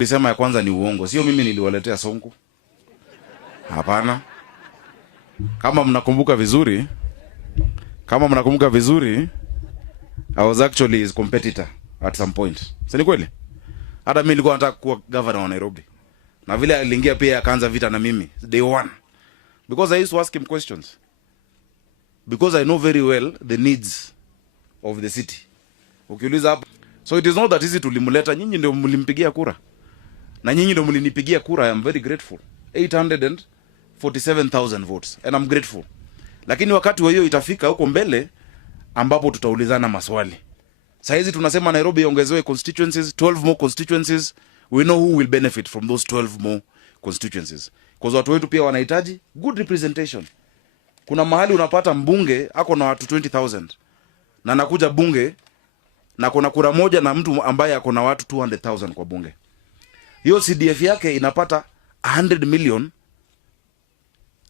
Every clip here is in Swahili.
Nilisema ya kwanza ni uongo. Sio mimi niliwaletea Sonko. Hapana. Kama mnakumbuka vizuri, I was actually his competitor at some point. Si ni kweli? Hata mimi nilikuwa nataka kuwa governor wa Nairobi. Na vile aliingia pia akaanza vita na mimi day one. Because I used to ask him questions. Because I know very well the needs of the city. Ukiuliza hapa. So it is not that easy tulimleta, nyinyi ndio mlimpigia kura. Na nyinyi ndio mlinipigia kura. I am very grateful. 847,000 votes and I'm grateful. Lakini wakati wa hiyo itafika huko mbele ambapo tutaulizana maswali. Sasa hizi tunasema Nairobi iongezewe constituencies, 12 more constituencies. We know who will benefit from those 12 more constituencies. Because watu wetu pia wanahitaji good representation. Kuna mahali unapata mbunge ako na watu 20,000 na anakuja bunge na kuna kura moja na mtu ambaye ako na watu 200,000 kwa bunge. Hiyo CDF yake inapata 100 million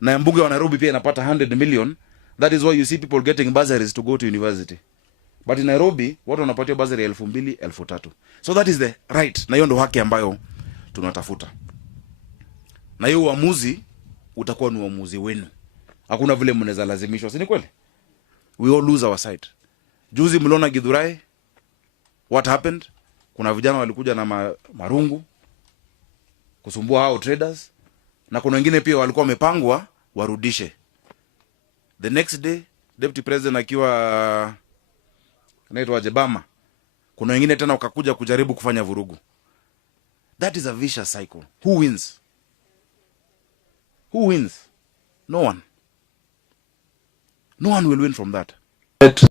na mbunge wa Nairobi pia inapata 100 million. That is why you see people getting bursaries to go to university. But in Nairobi watu wanapatiwa bursary 2,000, 3,000. So that is the right, na hiyo ndio haki ambayo tunatafuta. Na hiyo uamuzi utakuwa ni uamuzi wenu. Hakuna vile mnaweza lazimishwa, si ni kweli? We all lose our side. Juzi mliona Githurai, what happened? Kuna vijana walikuja na marungu kusumbua hao traders, na kuna wengine pia walikuwa wamepangwa warudishe. The next day deputy president akiwa anaitwa Jebama, kuna wengine tena wakakuja kujaribu kufanya vurugu. That is a vicious cycle. Who wins? Who wins? No one. No one will win from that.